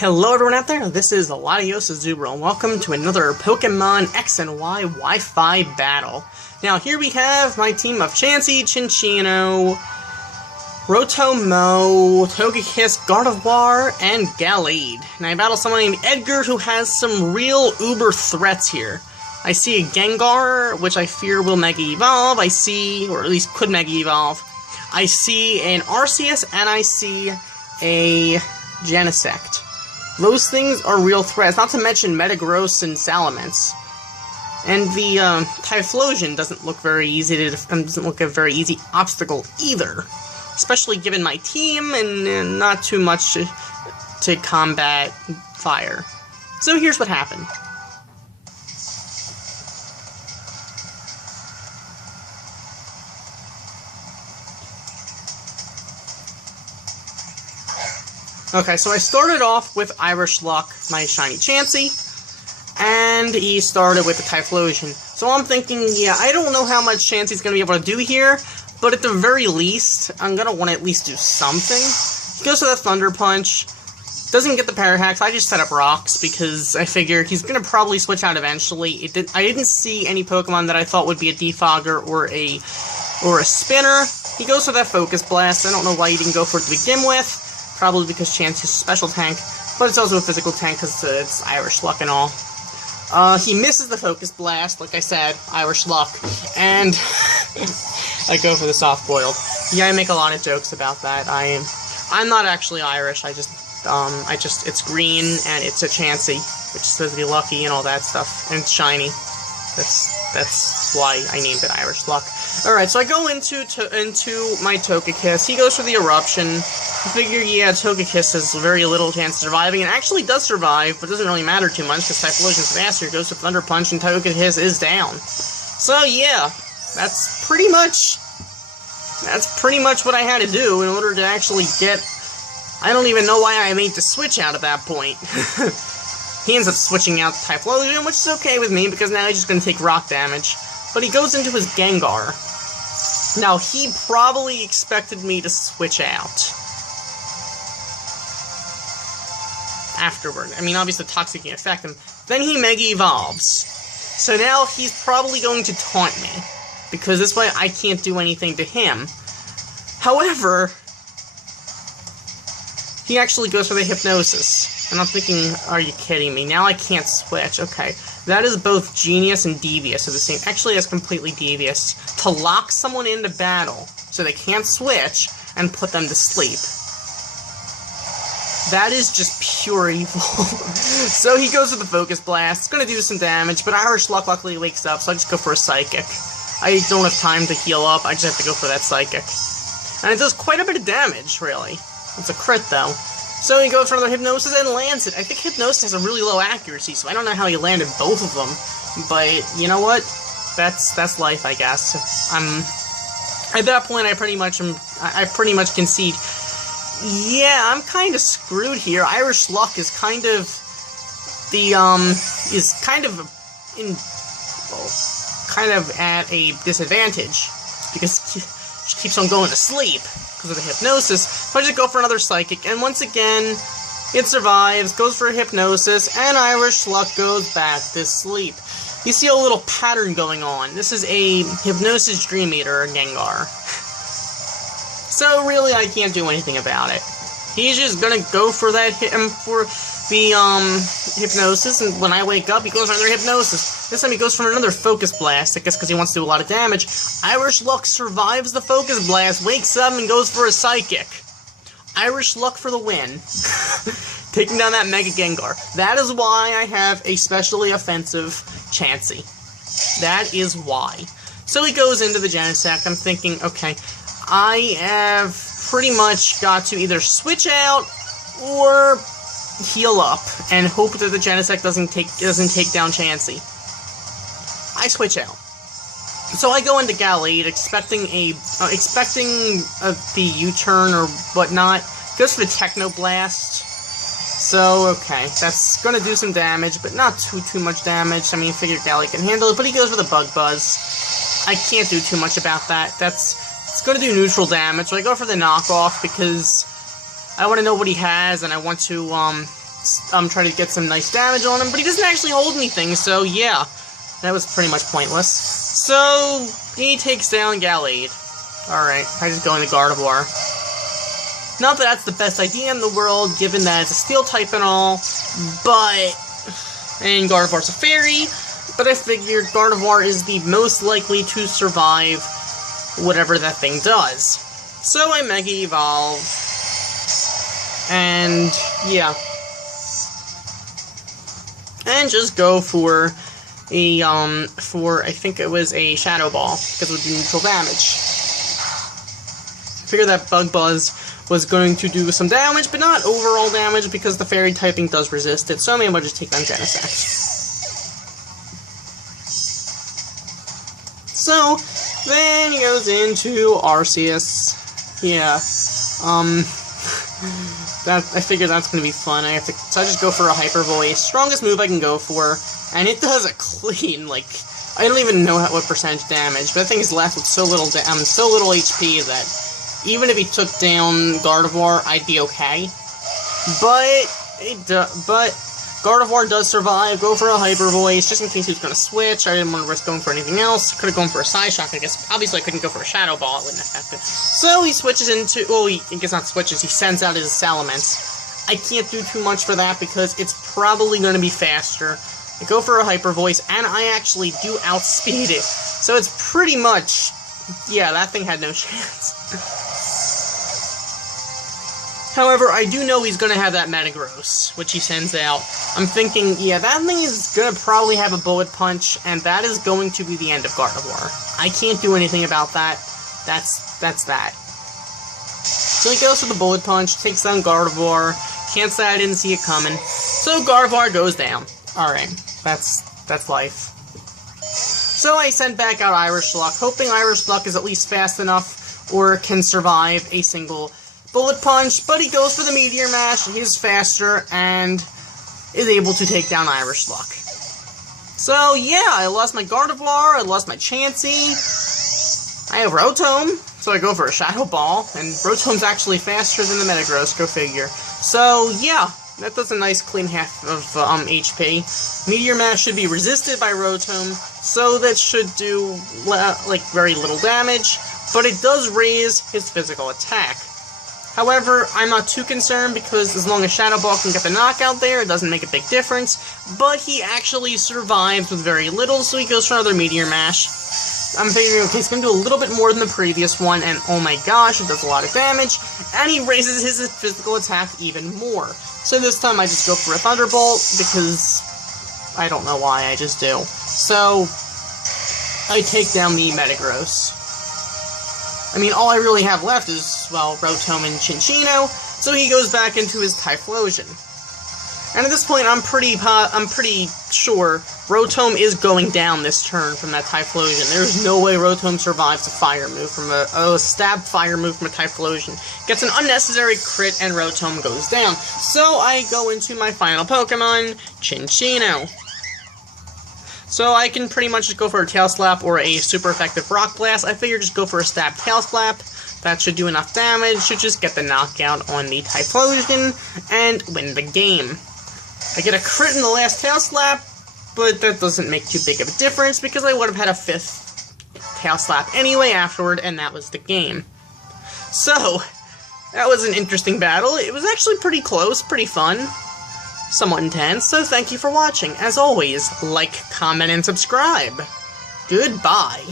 Hello everyone out there, this is Latios Azubro, and welcome to another Pokemon X and Y Wi-Fi battle. Now here we have my team of Chansey, Chinchino, Rotomo, Togekiss, Gardevoir, and Gallade. And I battle someone named Edgar who has some real uber threats here. I see a Gengar, which I fear will Mega Evolve. I see, or at least could Mega Evolve. I see an Arceus, and I see a Genesect. Those things are real threats, not to mention Metagross and Salamence. And the Typhlosion doesn't look very easy to doesn't look a very easy obstacle either, especially given my team and not too much to combat fire. So here's what happened. Okay, so I started off with Irish Luck, my shiny Chansey, and he started with the Typhlosion. So I'm thinking, yeah, I don't know how much Chansey's going to be able to do here, but at the very least, I'm going to want to at least do something. He goes to the Thunder Punch, doesn't get the Parahax. I just set up Rocks because I figure he's going to probably switch out eventually. I didn't see any Pokemon that I thought would be a Defogger or a Spinner. He goes for that Focus Blast. I don't know why he didn't go for it to begin with. Probably because Chance is a special tank, but it's also a physical tank because it's Irish Luck and all. He misses the Focus Blast, like I said, Irish Luck, and I go for the Soft Boiled. Yeah, I make a lot of jokes about that. I'm not actually Irish. It's green and it's a Chansey, which is supposed to be lucky and all that stuff, and it's shiny. That's why I named it Irish Luck. Alright, so I go into my Togekiss. He goes for the Eruption. I figure, yeah, Togekiss has very little chance of surviving, and actually does survive, but doesn't really matter too much, because Typhlosion's faster, goes to Thunder Punch, and Togekiss is down. So, yeah, that's pretty much what I had to do in order to actually get... I don't even know why I made the switch out at that point. He ends up switching out Typhlosion, which is okay with me, because now he's just going to take rock damage. But he goes into his Gengar. Now, he probably expected me to switch out afterward. I mean, obviously Toxic can affect him. Then he Mega Evolves. So now he's probably going to taunt me, because this way I can't do anything to him. However, he actually goes for the Hypnosis. And I'm thinking, are you kidding me? Now I can't switch. Okay, that is both genius and devious at the same. Actually, that's completely devious. To lock someone into battle so they can't switch and put them to sleep. That is just pure evil. So he goes with the Focus Blast. It's going to do some damage, but Irish Luck luckily wakes up, so I just go for a Psychic. I don't have time to heal up. I just have to go for that Psychic. And it does quite a bit of damage, really. It's a crit, though. So he goes for another Hypnosis and lands it. I think Hypnosis has a really low accuracy, so I don't know how he landed both of them. But, you know what? That's life, I guess. At that point, I pretty much concede. Yeah, I'm kind of screwed here. Irish Luck is kind of at a disadvantage, because she keeps on going to sleep because of the Hypnosis. So I just go for another Psychic, and once again, it survives, goes for a Hypnosis, and Irish Luck goes back to sleep. You see a little pattern going on. This is a Hypnosis Dream Eater, Gengar. So really, I can't do anything about it. He's just gonna go for the Hypnosis, and when I wake up, he goes for another Hypnosis. This time he goes for another Focus Blast, I guess because he wants to do a lot of damage. Irish Luck survives the Focus Blast, wakes up, and goes for a Psychic. Irish Luck for the win. Taking down that Mega Gengar. That is why I have a specially offensive Chansey. That is why. So he goes into the Genesect. I'm thinking, okay, I have pretty much got to either switch out or heal up and hope that the Genesect doesn't take down Chansey. I switch out. So I go into Gallade expecting the U-turn or whatnot. Goes for the Techno Blast. So okay, that's gonna do some damage, but not too much damage. I mean, figure Gallade can handle it, but he goes for the Bug Buzz. I can't do too much about that. It's going to do neutral damage, so I go for the knockoff because I want to know what he has, and I want to try to get some nice damage on him, but he doesn't actually hold anything, so yeah, that was pretty much pointless. So, he takes down Gallade. Alright, I just go into Gardevoir. Not that that's the best idea in the world, given that it's a steel type and all, and Gardevoir's a fairy, but I figured Gardevoir is the most likely to survive whatever that thing does. So I Mega Evolve, and yeah. And just go for a, I think it was a Shadow Ball, because it would do neutral damage. I figured that Bug Buzz was going to do some damage, but not overall damage, because the Fairy typing does resist it, so I may as well just take on Genesect. So, then he goes into Arceus. Yeah, I figured that's gonna be fun. So I just go for a Hyper Voice, strongest move I can go for, and it does a clean, like, I don't even know what percentage damage, but that thing is left with so little HP that even if he took down Gardevoir, I'd be okay. But Gardevoir does survive. Go for a Hyper Voice, just in case he was going to switch. I didn't want to risk going for anything else. Could have gone for a Psyshock, I guess. Obviously, I couldn't go for a Shadow Ball. It wouldn't affect it. So he switches into... Well, he gets not switches. He sends out his Salamence. I can't do too much for that because it's probably going to be faster. I go for a Hyper Voice, and I actually do outspeed it. So it's pretty much... Yeah, that thing had no chance. However, I do know he's going to have that Metagross, which he sends out. I'm thinking, yeah, that thing is going to probably have a Bullet Punch, and that is going to be the end of Gardevoir. I can't do anything about that. That's that. So he goes for the Bullet Punch, takes down Gardevoir. Can't say I didn't see it coming. So Gardevoir goes down. Alright, that's life. So I send back out Irish Luck, hoping Irish Luck is at least fast enough, or can survive a single Bullet Punch, but he goes for the Meteor Mash, he's faster, and is able to take down Irish Luck. So, yeah, I lost my Gardevoir, I lost my Chansey, I have Rotom, so I go for a Shadow Ball, and Rotom's actually faster than the Metagross, go figure. So, yeah, that does a nice clean half of HP. Meteor Mash should be resisted by Rotom, so that should do, like, very little damage, but it does raise his physical attack. However, I'm not too concerned because as long as Shadow Ball can get the knockout there, it doesn't make a big difference. But he actually survives with very little, so he goes for another Meteor Mash. I'm figuring, okay, he's going to do a little bit more than the previous one, and oh my gosh, it does a lot of damage. And he raises his physical attack even more. So this time I just go for a Thunderbolt, because I don't know why, I just do. So, I take down the Metagross. I mean, all I really have left is, well, Rotom and Cinccino, so he goes back into his Typhlosion. And at this point, I'm pretty sure Rotom is going down this turn from that Typhlosion. There's no way Rotom survives a fire move from a stab fire move from a Typhlosion. Gets an unnecessary crit, and Rotom goes down. So I go into my final Pokemon, Cinccino. So I can pretty much just go for a Tail Slap or a super effective Rock Blast. I figure just go for a Stab Tail Slap. That should do enough damage, should just get the knockout on the Typhlosion, and win the game. I get a crit in the last Tail Slap, but that doesn't make too big of a difference, because I would have had a 5th Tail Slap anyway afterward, and that was the game. So, that was an interesting battle. It was actually pretty close, pretty fun. Somewhat intense, so thank you for watching. As always, like, comment, and subscribe. Goodbye.